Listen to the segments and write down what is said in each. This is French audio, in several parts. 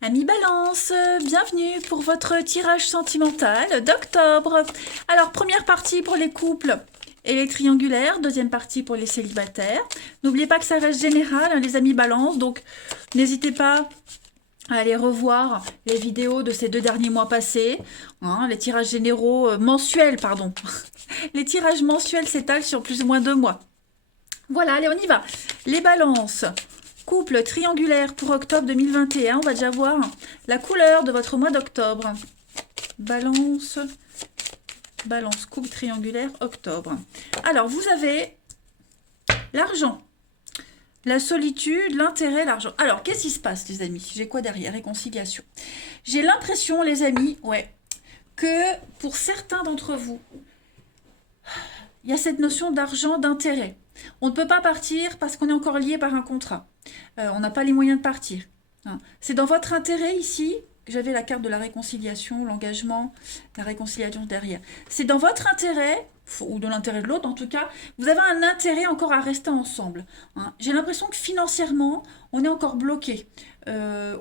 Amis Balance, bienvenue pour votre tirage sentimental d'octobre. Alors, première partie pour les couples et les triangulaires, deuxième partie pour les célibataires. N'oubliez pas que ça reste général, hein, les amis Balance, donc n'hésitez pas à aller revoir les vidéos de ces 2 derniers mois passés, hein, les tirages généraux mensuels, pardon. Les tirages mensuels s'étalent sur plus ou moins 2 mois. Voilà, allez, on y va. Les balances. Couple triangulaire pour octobre 2021. On va déjà voir la couleur de votre mois d'octobre. Balance. Balance, couple triangulaire, octobre. Alors, vous avez l'argent, la solitude, l'intérêt, l'argent. Alors, qu'est-ce qui se passe, les amis? J'ai quoi derrière? Réconciliation. J'ai l'impression, les amis, ouais, que pour certains d'entre vous, il y a cette notion d'argent, d'intérêt. On ne peut pas partir parce qu'on est encore lié par un contrat. On n'a pas les moyens de partir. Hein. C'est dans votre intérêt ici, que j'avais la carte de la réconciliation, l'engagement, la réconciliation derrière. C'est dans votre intérêt, ou de l'intérêt de l'autre en tout cas, vous avez un intérêt encore à rester ensemble. Hein. J'ai l'impression que financièrement, on est encore bloqué. On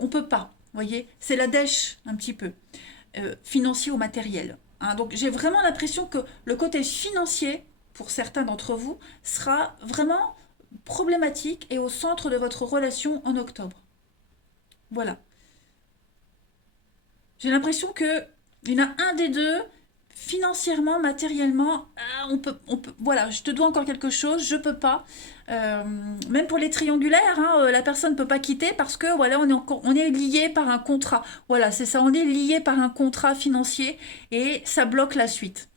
ne peut pas, vous voyez, c'est la dèche un petit peu, financier ou matériel. Hein. Donc j'ai vraiment l'impression que le côté financier, pour certains d'entre vous, sera vraiment problématique et au centre de votre relation en octobre. Voilà. J'ai l'impression que il y en a un des deux, financièrement, matériellement, voilà, je te dois encore quelque chose, je peux pas. Euh, Même pour les triangulaires, hein, la personne ne peut pas quitter parce que voilà, on est lié par un contrat. Voilà, c'est ça, on est lié par un contrat financier et ça bloque la suite.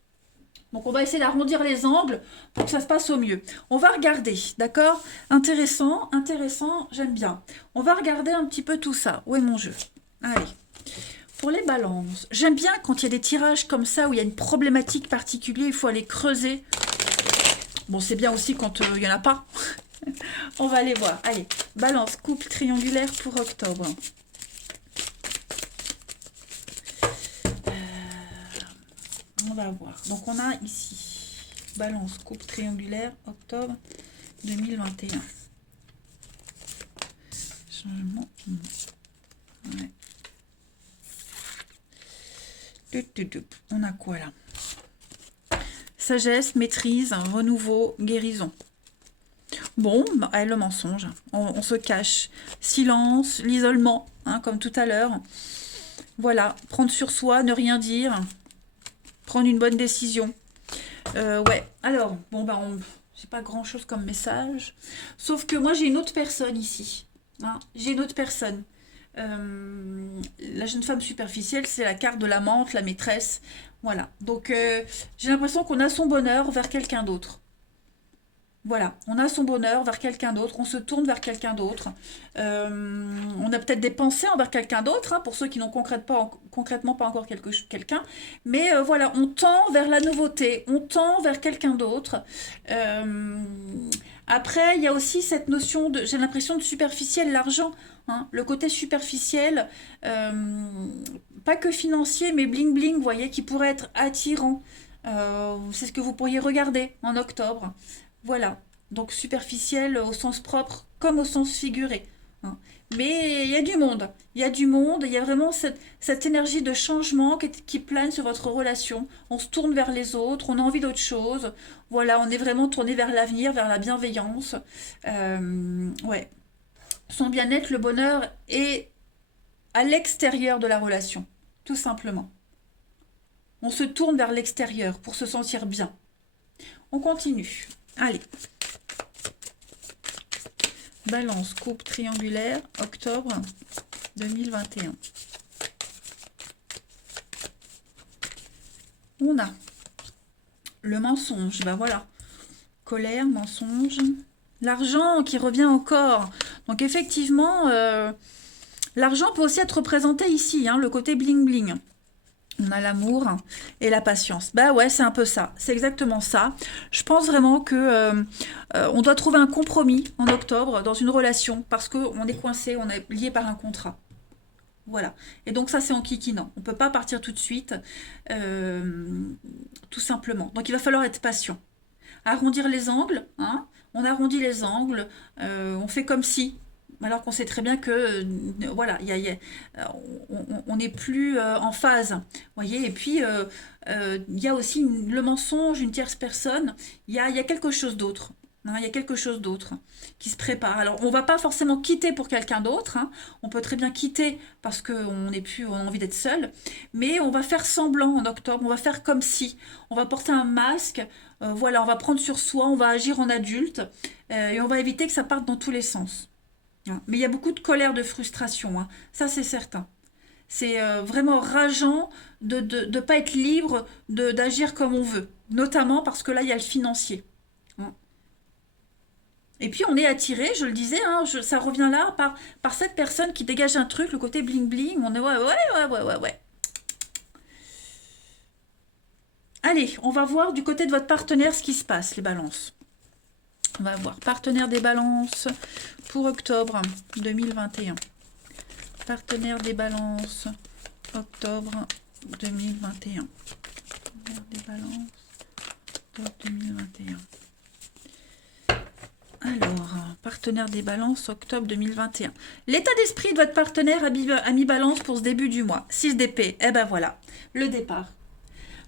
Donc on va essayer d'arrondir les angles pour que ça se passe au mieux. On va regarder, d'accord? Intéressant, intéressant, j'aime bien. On va regarder un petit peu tout ça. Où est mon jeu? Allez. Pour les balances, j'aime bien quand il y a des tirages comme ça où il y a une problématique particulière, il faut aller creuser. Bon, c'est bien aussi quand il n'y en a pas. On va aller voir. Allez, balance, couple triangulaire pour octobre. On va voir. Donc on a ici balance, couple triangulaire, octobre 2021. Changement. Ouais. On a quoi là? Sagesse, maîtrise, renouveau, guérison. Bon, bah, le mensonge, on se cache. Silence, l'isolement, hein, comme tout à l'heure. Voilà, prendre sur soi, ne rien dire, prendre une bonne décision. Ouais, alors, bon, bah, j'ai pas grand chose comme message. Sauf que moi, j'ai une autre personne ici. Hein, j'ai une autre personne. La jeune femme superficielle, c'est la carte de l'amante, la maîtresse. Voilà. Donc, j'ai l'impression qu'on a son bonheur vers quelqu'un d'autre. Voilà, on a son bonheur vers quelqu'un d'autre, on se tourne vers quelqu'un d'autre. On a peut-être des pensées envers quelqu'un d'autre, hein, pour ceux qui n'ont concrètement pas encore quelqu'un. Mais voilà, on tend vers la nouveauté, on tend vers quelqu'un d'autre. Euh, Après, il y a aussi cette notion de, j'ai l'impression de superficiel, l'argent. Hein, le côté superficiel, euh, pas que financier, mais bling bling, vous voyez, qui pourrait être attirant. C'est ce que vous pourriez regarder en octobre. Voilà, donc superficiel au sens propre comme au sens figuré. Hein. Mais il y a du monde, il y a du monde, il y a vraiment cette énergie de changement qui plane sur votre relation. On se tourne vers les autres, on a envie d'autre chose. Voilà, on est vraiment tourné vers l'avenir, vers la bienveillance. Ouais, son bien-être, le bonheur est à l'extérieur de la relation, tout simplement. On se tourne vers l'extérieur pour se sentir bien. On continue. Allez, balance, coupe triangulaire, octobre 2021. On a le mensonge, ben voilà. Colère, mensonge. L'argent qui revient encore. Donc effectivement, l'argent peut aussi être représenté ici, hein, le côté bling bling. On a l'amour et la patience. Bah ouais, c'est un peu ça. C'est exactement ça. Je pense vraiment que on doit trouver un compromis en octobre dans une relation parce qu'on est coincé, on est lié par un contrat. Voilà. Et donc ça, c'est en kikinant. On ne peut pas partir tout de suite, euh, tout simplement. Donc il va falloir être patient. Arrondir les angles, hein. On arrondit les angles, on fait comme si. Alors qu'on sait très bien que, voilà, on n'est plus en phase. Vous voyez, et puis, il y a aussi le mensonge, une tierce personne, il y a quelque chose d'autre. Hein, il y a quelque chose d'autre qui se prépare. Alors, on va pas forcément quitter pour quelqu'un d'autre. Hein. On peut très bien quitter parce qu'on n'est plus, on a envie d'être seul. Mais on va faire semblant en octobre. On va faire comme si. On va porter un masque. Voilà, on va prendre sur soi. On va agir en adulte. Et on va éviter que ça parte dans tous les sens. Hein. Mais il y a beaucoup de colère, de frustration. Hein. Ça, c'est certain. C'est vraiment rageant de ne pas être libre d'agir comme on veut. Notamment parce que là, il y a le financier. Hein. Et puis on est attiré, je le disais, hein, ça revient là par cette personne qui dégage un truc, le côté bling bling. On est ouais, ouais, ouais, ouais, ouais, ouais. Allez, on va voir du côté de votre partenaire ce qui se passe, les balances. On va voir partenaire des balances pour octobre 2021. Partenaire des balances, octobre 2021. Partenaire des balances, octobre 2021. Alors, partenaire des balances, octobre 2021. L'état d'esprit de votre partenaire a mis balance pour ce début du mois. 6 d'épée, eh ben voilà, le départ.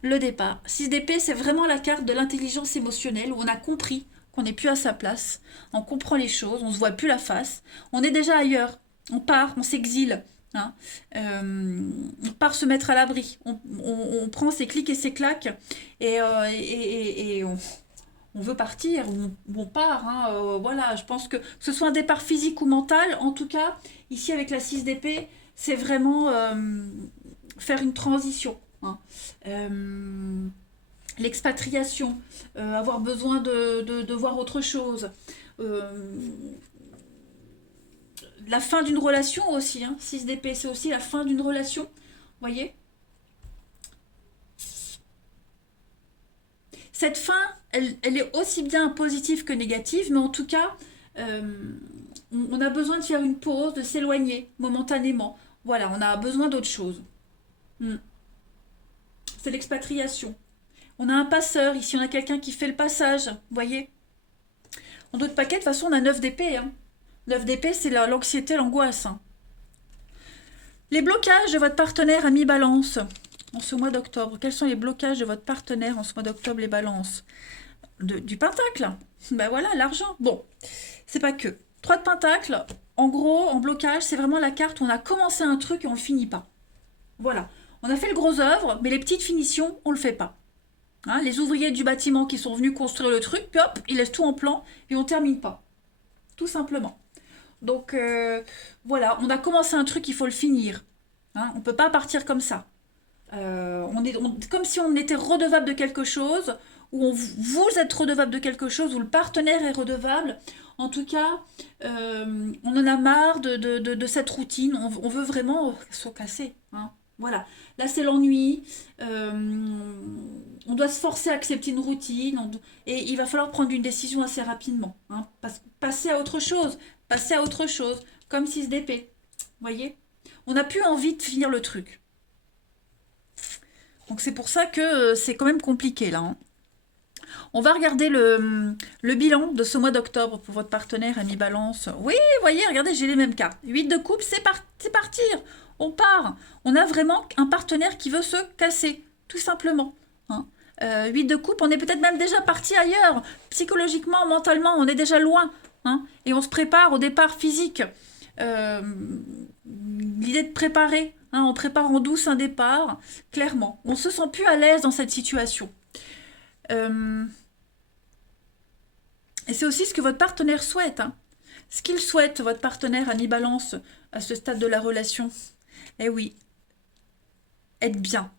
Le départ. 6 d'épée, c'est vraiment la carte de l'intelligence émotionnelle où on a compris qu'on n'est plus à sa place. On comprend les choses, on ne se voit plus la face. On est déjà ailleurs. On part, on s'exile. Hein. On part se mettre à l'abri. On prend ses clics et ses claques et on veut partir, on part. Hein, voilà, je pense que ce soit un départ physique ou mental, en tout cas, ici avec la 6 d'épée, c'est vraiment faire une transition. Hein. L'expatriation, avoir besoin de voir autre chose. La fin d'une relation aussi. Hein. 6 d'épée, c'est aussi la fin d'une relation. Vous voyez ? Cette fin, elle est aussi bien positive que négative, mais en tout cas, on a besoin de faire une pause, de s'éloigner momentanément. Voilà, on a besoin d'autre chose. Hmm. C'est l'expatriation. On a un passeur, ici on a quelqu'un qui fait le passage, vous voyez. En d'autres paquets, de toute façon, on a 9 d'épée. Hein. 9 d'épée, c'est l'anxiété, l'angoisse. Hein. Les blocages de votre partenaire à mi-balance en ce mois d'octobre. Quels sont les blocages de votre partenaire en ce mois d'octobre, les balances du pentacle. Ben voilà, l'argent. Bon, c'est pas que. 3 de pentacle, en gros, en blocage, c'est vraiment la carte où on a commencé un truc et on le finit pas. Voilà. On a fait le gros œuvre, mais les petites finitions, on le fait pas. Hein, les ouvriers du bâtiment qui sont venus construire le truc, puis hop, ils laissent tout en plan et on termine pas. Tout simplement. Donc, voilà, on a commencé un truc, il faut le finir. Hein, on peut pas partir comme ça. Comme si on était redevable de quelque chose, ou vous êtes redevable de quelque chose, ou le partenaire est redevable. En tout cas, on en a marre de cette routine. On veut vraiment se casser. Hein. Voilà. Là, c'est l'ennui. On doit se forcer à accepter une routine. Et il va falloir prendre une décision assez rapidement. Hein. Passer à autre chose. Passer à autre chose. Comme 6 d'épée. Vous voyez ? On n'a plus envie de finir le truc. Donc c'est pour ça que c'est quand même compliqué là. Hein. On va regarder le bilan de ce mois d'octobre pour votre partenaire à mi-balance. Oui, vous voyez, regardez, j'ai les mêmes cartes. 8 de coupe, c'est partir. On part. On a vraiment un partenaire qui veut se casser, tout simplement. Hein. 8 de coupe, on est peut-être même déjà parti ailleurs. Psychologiquement, mentalement, on est déjà loin. Hein, et on se prépare au départ physique. L'idée de préparer, hein, on prépare en douce un départ, clairement. On se sent plus à l'aise dans cette situation. Et c'est aussi ce que votre partenaire souhaite. Hein. Ce qu'il souhaite, votre partenaire à mi-balance, à ce stade de la relation. Eh oui, être bien.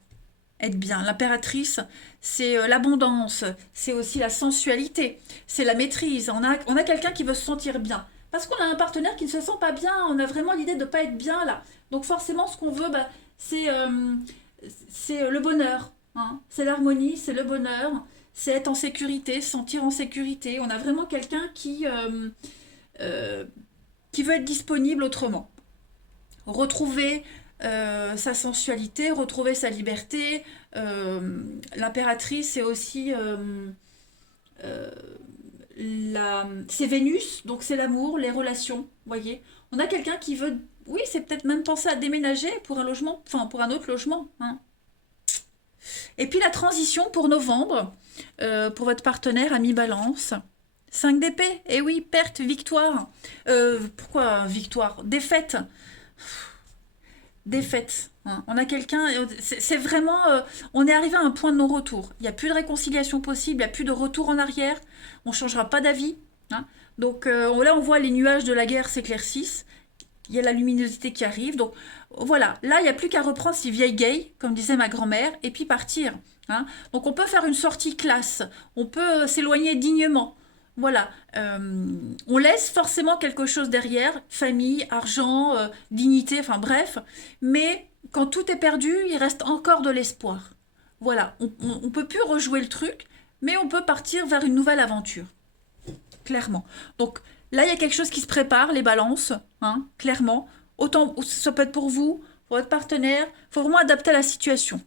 Être bien. L'impératrice, c'est l'abondance, c'est aussi la sensualité, c'est la maîtrise. On a quelqu'un qui veut se sentir bien. Parce qu'on a un partenaire qui ne se sent pas bien, on a vraiment l'idée de ne pas être bien là. Donc forcément, ce qu'on veut, bah, c'est le bonheur. Hein. C'est l'harmonie, c'est le bonheur, c'est être en sécurité, se sentir en sécurité. On a vraiment quelqu'un qui veut être disponible autrement. Retrouver sa sensualité, retrouver sa liberté. L'impératrice, c'est aussi... c'est Vénus, donc c'est l'amour, les relations, voyez. On a quelqu'un qui veut... Oui, c'est peut-être même penser à déménager pour un logement, enfin pour un autre logement. Hein. Et puis la transition pour novembre, pour votre partenaire ami Balance. 5 d'épée, et oui, perte, victoire. Pourquoi victoire? Défaite. Défaite. Hein. On a quelqu'un, c'est vraiment, on est arrivé à un point de non-retour. Il n'y a plus de réconciliation possible, il n'y a plus de retour en arrière. On ne changera pas d'avis. Hein. Donc là, on voit les nuages de la guerre s'éclaircissent. Il y a la luminosité qui arrive. Donc voilà, là, il n'y a plus qu'à reprendre ces vieilles gays, comme disait ma grand-mère, et puis partir. Hein. Donc on peut faire une sortie classe. On peut s'éloigner dignement. Voilà, on laisse forcément quelque chose derrière, famille, argent, dignité, enfin bref, mais quand tout est perdu, il reste encore de l'espoir. Voilà, on ne peut plus rejouer le truc, mais on peut partir vers une nouvelle aventure, clairement. Donc là, il y a quelque chose qui se prépare, les balances, hein, clairement. Autant ça peut être pour vous, pour votre partenaire, il faut vraiment adapter à la situation.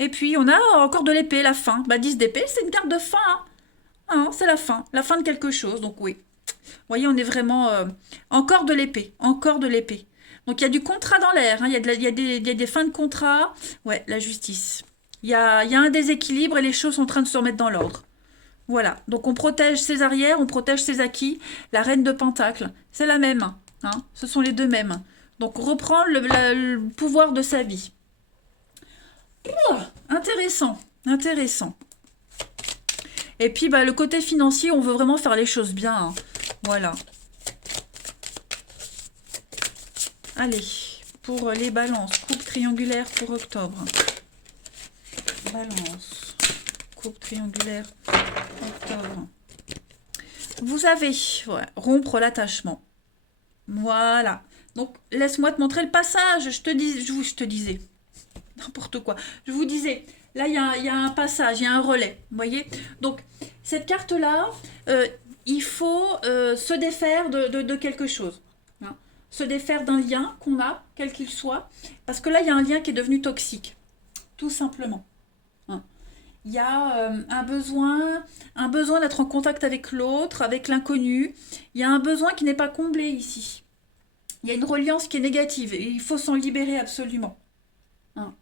Et puis, on a encore de l'épée, la fin. Bah, 10 d'épée, c'est une carte de fin, hein. Ah, c'est la fin de quelque chose, donc oui. Vous voyez, on est vraiment... encore de l'épée, encore de l'épée. Donc il y a du contrat dans l'air, hein, il y a des fins de contrat. Ouais, la justice. Il y a un déséquilibre et les choses sont en train de se remettre dans l'ordre. Voilà, donc on protège ses arrières, on protège ses acquis. La reine de Pentacle, c'est la même. Hein, ce sont les deux mêmes. Donc reprendre le pouvoir de sa vie. Ouh, intéressant, intéressant. Et puis, bah, le côté financier, on veut vraiment faire les choses bien. Hein. Voilà. Allez, pour les balances, coupe triangulaire pour octobre. Balance, coupe triangulaire, octobre. Vous avez, ouais, rompre l'attachement. Voilà. Donc, laisse-moi te montrer le passage. Je te disais. N'importe quoi. Je vous disais... Là, il y a un passage, il y a un relais, vous voyez. Donc, cette carte-là, il faut se défaire de quelque chose. Hein. Se défaire d'un lien qu'on a, quel qu'il soit. Parce que là, il y a un lien qui est devenu toxique. Tout simplement. Hein. Il y a un besoin d'être en contact avec l'autre, avec l'inconnu. Il y a un besoin qui n'est pas comblé ici. Il y a une reliance qui est négative. Et il faut s'en libérer absolument. Hein.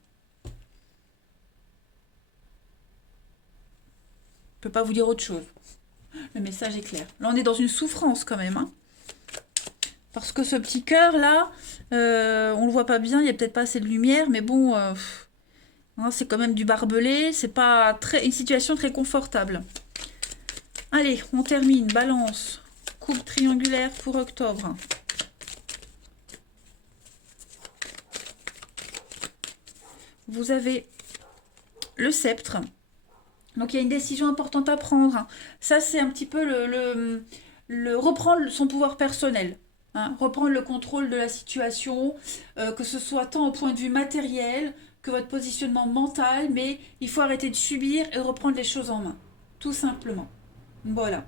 Je ne peux pas vous dire autre chose. Le message est clair. Là, on est dans une souffrance quand même. Hein. Parce que ce petit cœur là, on ne le voit pas bien, il n'y a peut-être pas assez de lumière, mais bon, hein, c'est quand même du barbelé, c'est pas une situation très confortable. Allez, on termine. Balance, coupe triangulaire pour octobre. Vous avez le sceptre. Donc il y a une décision importante à prendre. Ça, c'est un petit peu le reprendre son pouvoir personnel. Hein, reprendre le contrôle de la situation, que ce soit tant au point de vue matériel que votre positionnement mental, mais il faut arrêter de subir et reprendre les choses en main. Tout simplement. Voilà.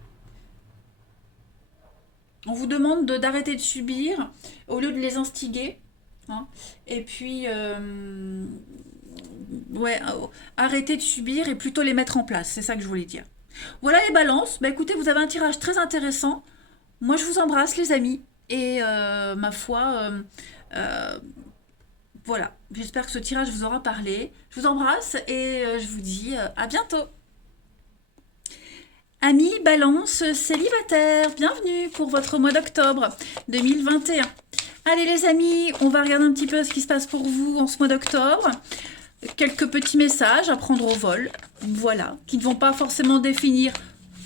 On vous demande d'arrêter de subir au lieu de les instiguer. Hein, et puis... ouais, arrêter de subir et plutôt les mettre en place, c'est ça que je voulais dire. Voilà les balances, bah écoutez, vous avez un tirage très intéressant. Moi je vous embrasse les amis, et ma foi, voilà, j'espère que ce tirage vous aura parlé. Je vous embrasse et je vous dis à bientôt. Amis balance célibataires, bienvenue pour votre mois d'octobre 2021. Allez les amis, on va regarder un petit peu ce qui se passe pour vous en ce mois d'octobre. Quelques petits messages à prendre au vol, voilà, qui ne vont pas forcément définir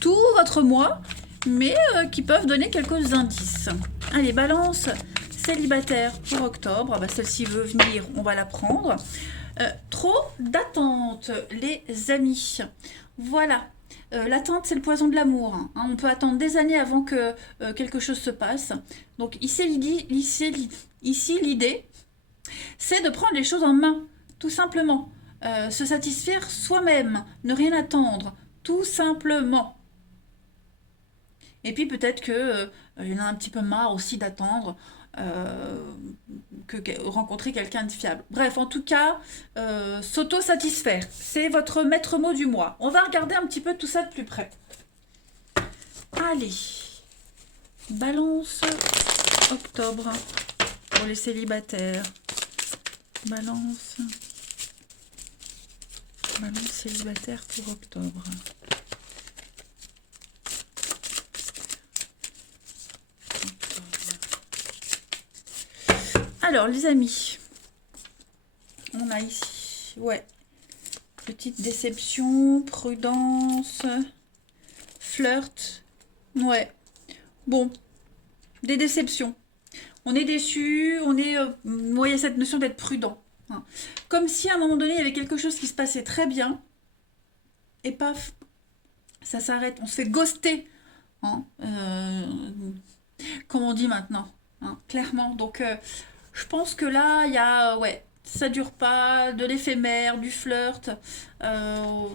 tout votre mois, mais qui peuvent donner quelques indices. Allez, balance célibataire pour octobre, bah, celle-ci veut venir, on va la prendre. Trop d'attente, les amis. Voilà, l'attente c'est le poison de l'amour. Hein. On peut attendre des années avant que quelque chose se passe. Donc ici l'idée, c'est de prendre les choses en main. Tout simplement, se satisfaire soi-même, ne rien attendre, tout simplement. Et puis peut-être que il y en a un petit peu marre aussi d'attendre rencontrer quelqu'un de fiable. Bref, en tout cas, s'auto-satisfaire, c'est votre maître mot du mois. On va regarder un petit peu tout ça de plus près. Allez, balance octobre pour les célibataires. Balance. Balance célibataire pour octobre. Alors, les amis, on a ici, ouais, petite déception, prudence, flirt, ouais, bon, des déceptions. On est déçu, on est, ouais, il y a cette notion d'être prudent. Hein. Comme si à un moment donné, il y avait quelque chose qui se passait très bien, et paf, ça s'arrête, on se fait ghoster, hein, comme on dit maintenant, hein, clairement. Donc, je pense que là, il y a, ouais, ça dure pas, de l'éphémère, du flirt, euh,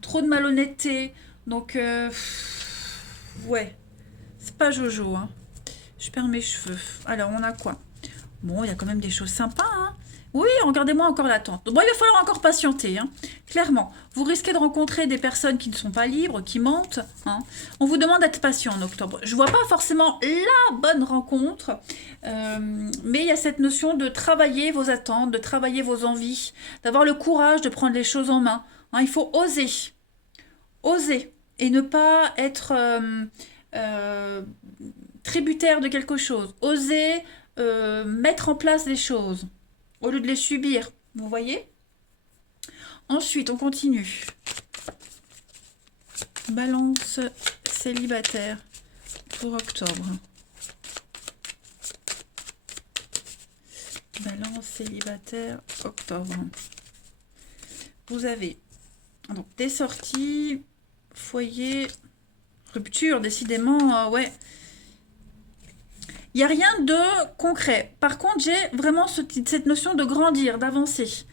trop de malhonnêteté. Donc, ouais, c'est pas Jojo, hein. Je perds mes cheveux. Alors, on a quoi? Bon, il y a quand même des choses sympas, hein. Oui, regardez-moi encore l'attente. Bon, il va falloir encore patienter, hein. Clairement, vous risquez de rencontrer des personnes qui ne sont pas libres, qui mentent, hein. On vous demande d'être patient en octobre. Je vois pas forcément la bonne rencontre, mais il y a cette notion de travailler vos attentes, de travailler vos envies, d'avoir le courage de prendre les choses en main. Hein, il faut oser. Oser. Et ne pas être euh, tributaire de quelque chose. Oser mettre en place les choses au lieu de les subir. Vous voyez? Ensuite, on continue. Balance célibataire pour octobre. Balance célibataire octobre. Vous avez donc des sorties, foyer, rupture, décidément, ouais. Il n'y a rien de concret. Par contre, j'ai vraiment cette notion de grandir, d'avancer.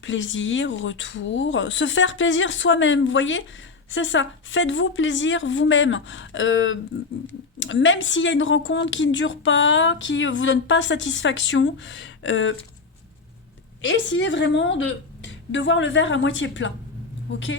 Plaisir, retour, se faire plaisir soi-même, vous voyez? C'est ça. Faites-vous plaisir vous-même. Même s'il y a une rencontre qui ne dure pas, qui ne vous donne pas satisfaction, essayez vraiment de voir le verre à moitié plein. Ok?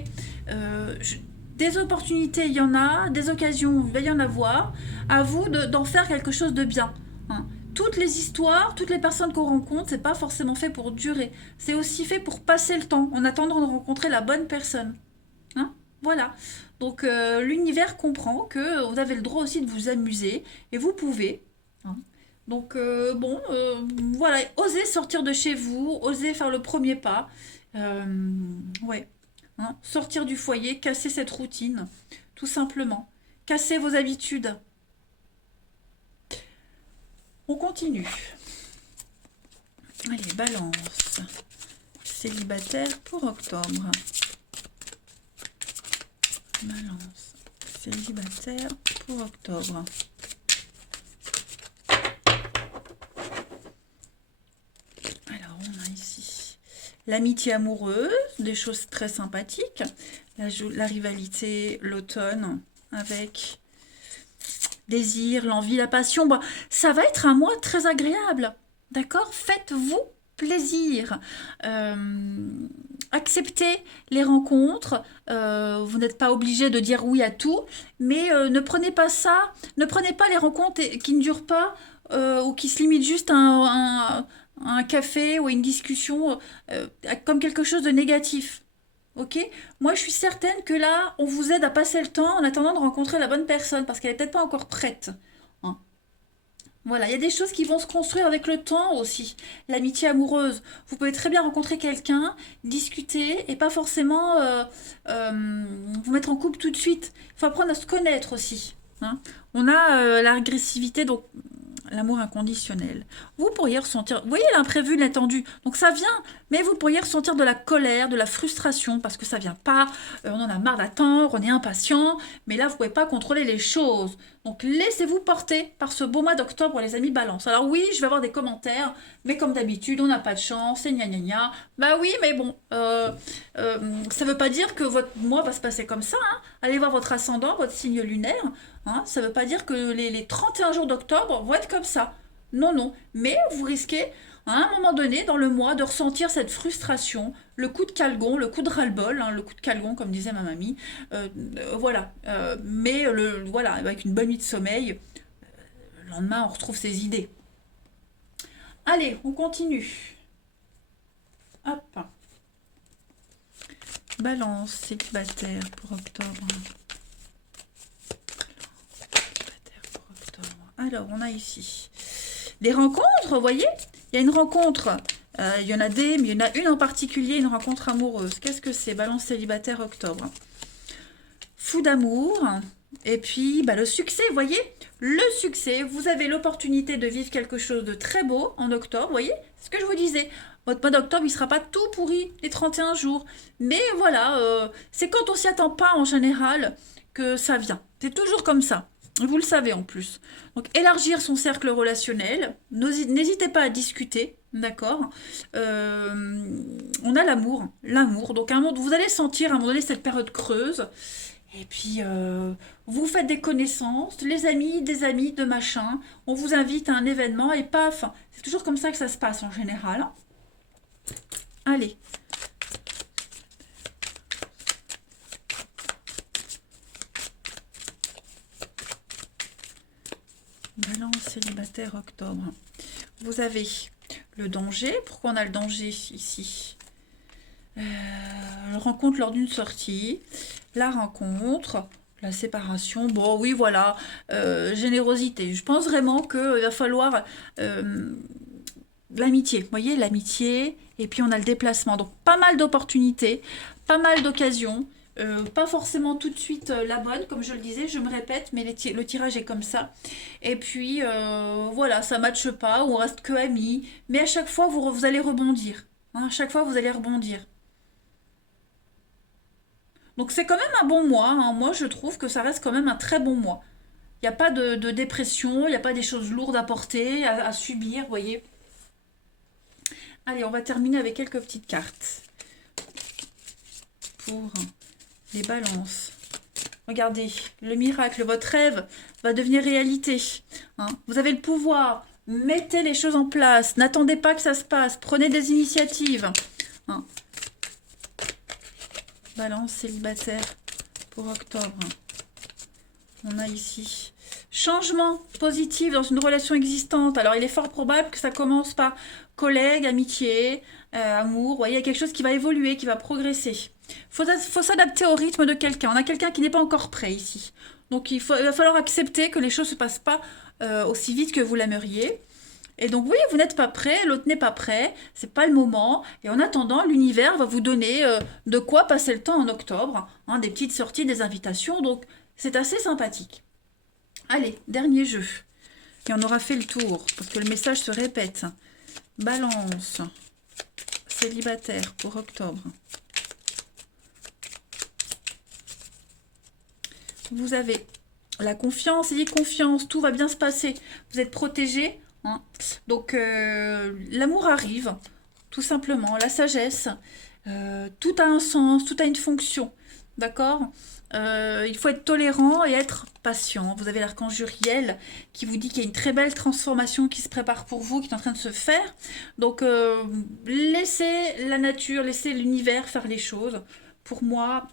Des opportunités, il y en a, des occasions, il va y en avoir. À vous d'en faire quelque chose de bien. Hein. Toutes les histoires, toutes les personnes qu'on rencontre, c'est pas forcément fait pour durer. C'est aussi fait pour passer le temps, en attendant de rencontrer la bonne personne. Hein, voilà. Donc l'univers comprend que vous avez le droit aussi de vous amuser, et vous pouvez. Hein. Donc bon, voilà, osez sortir de chez vous, osez faire le premier pas. Ouais. Hein, sortir du foyer, casser cette routine, tout simplement. Casser vos habitudes. On continue. Allez, balance. Célibataire pour octobre. Balance. Célibataire pour octobre. Alors, on a ici l'amitié amoureuse, des choses très sympathiques. La rivalité, l'automne, avec désir, l'envie, la passion. Bon, ça va être un mois très agréable. D'accord? Faites-vous plaisir. Acceptez les rencontres. Vous n'êtes pas obligé de dire oui à tout, mais ne prenez pas ça, ne prenez pas les rencontres qui ne durent pas ou qui se limitent juste à un café ou à une discussion comme quelque chose de négatif. Ok? Moi, je suis certaine que là, on vous aide à passer le temps en attendant de rencontrer la bonne personne parce qu'elle n'est peut-être pas encore prête. Hein. Voilà, il y a des choses qui vont se construire avec le temps aussi. L'amitié amoureuse. Vous pouvez très bien rencontrer quelqu'un, discuter et pas forcément vous mettre en couple tout de suite. Il faut apprendre à se connaître aussi. Hein. On a l'agressivité, donc l'amour inconditionnel. Vous pourriez ressentir, vous voyez l'imprévu, l'inattendu. Donc ça vient, mais vous pourriez ressentir de la colère, de la frustration parce que ça vient pas. On en a marre d'attendre, on est impatient, mais là vous pouvez pas contrôler les choses. Donc laissez-vous porter par ce beau mois d'octobre, les amis Balance. Alors oui, je vais avoir des commentaires, mais comme d'habitude, on n'a pas de chance, et gna gna gna. Bah oui, mais bon, ça veut pas dire que votre mois va se passer comme ça. Hein. Allez voir votre ascendant, votre signe lunaire. Hein, ça ne veut pas dire que les 31 jours d'octobre vont être comme ça. Non, non. Mais vous risquez, à un moment donné, dans le mois, de ressentir cette frustration, le coup de calgon, le coup de ras-le-bol, hein, le coup de calgon, comme disait ma mamie. Voilà. Mais voilà, avec une bonne nuit de sommeil, Le lendemain, on retrouve ses idées. Allez, on continue. Hop. Balance, célibataire pour octobre. Célibataire pour octobre. Alors, on a ici des rencontres, vous voyez? Il y a une rencontre, il y en a des, mais il y en a une en particulier, une rencontre amoureuse. Qu'est-ce que c'est? Balance, célibataire, octobre. Fou d'amour. Et puis, le succès, vous voyez? Le succès, vous avez l'opportunité de vivre quelque chose de très beau en octobre, vous voyez? C'est ce que je vous disais. Votre mois d'octobre, il ne sera pas tout pourri, les 31 jours. Mais voilà, c'est quand on s'y attend pas en général que ça vient. C'est toujours comme ça. Vous le savez en plus. Donc, élargir son cercle relationnel. N'hésitez pas à discuter, d'accord. On a l'amour. L'amour. Donc, vous allez sentir à un moment donné cette période creuse. Et puis, vous faites des connaissances, les amis, des amis, de machin. On vous invite à un événement et paf. C'est toujours comme ça que ça se passe en général. Allez. Balance, célibataire, octobre. Vous avez le danger. Pourquoi on a le danger ici? Rencontre lors d'une sortie. La rencontre. La séparation. Bon, oui, voilà. Générosité. Je pense vraiment qu'il va falloir l'amitié. Vous voyez, l'amitié. Et puis, on a le déplacement. Donc, pas mal d'opportunités. Pas mal d'occasions. Pas forcément tout de suite la bonne, comme je le disais, je me répète, mais le tirage est comme ça. Et puis, voilà, ça ne matche pas, on reste que amis, mais à chaque fois, vous allez rebondir. Hein, à chaque fois, vous allez rebondir. Donc, c'est quand même un bon mois. Hein. Moi, je trouve que ça reste quand même un très bon mois. Il n'y a pas de dépression, il n'y a pas des choses lourdes à porter, à subir, vous voyez. Allez, on va terminer avec quelques petites cartes. Pour les balances. Regardez, le miracle, votre rêve va devenir réalité. Hein. Vous avez le pouvoir. Mettez les choses en place. N'attendez pas que ça se passe. Prenez des initiatives. Hein. Balance célibataire pour octobre. On a ici changement positif dans une relation existante. Alors, il est fort probable que ça commence par collègue, amitié, amour. Vous voyez, il y a quelque chose qui va évoluer, qui va progresser. Faut s'adapter au rythme de quelqu'un. On a quelqu'un qui n'est pas encore prêt ici. Donc, il va falloir accepter que les choses ne se passent pas aussi vite que vous l'aimeriez. Et donc, oui, vous n'êtes pas prêt, l'autre n'est pas prêt, c'est pas le moment. Et en attendant, l'univers va vous donner de quoi passer le temps en octobre. Hein, des petites sorties, des invitations. Donc, c'est assez sympathique. Allez, dernier jeu. Et on aura fait le tour, parce que le message se répète. Balance. Célibataire pour octobre. Vous avez la confiance, ayez confiance, tout va bien se passer. Vous êtes protégé. Hein. Donc, l'amour arrive, tout simplement. La sagesse, tout a un sens, tout a une fonction. D'accord? Il faut être tolérant et être patient. Vous avez l'archange Uriel qui vous dit qu'il y a une très belle transformation qui se prépare pour vous, qui est en train de se faire. Donc, laissez la nature, laissez l'univers faire les choses. Pour moi,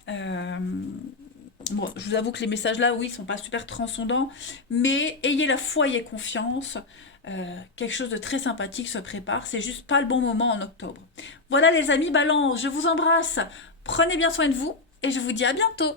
bon, je vous avoue que les messages là, oui, ne sont pas super transcendants, mais ayez la foi, ayez confiance. Quelque chose de très sympathique se prépare. C'est juste pas le bon moment en octobre. Voilà les amis Balance, je vous embrasse. Prenez bien soin de vous et je vous dis à bientôt.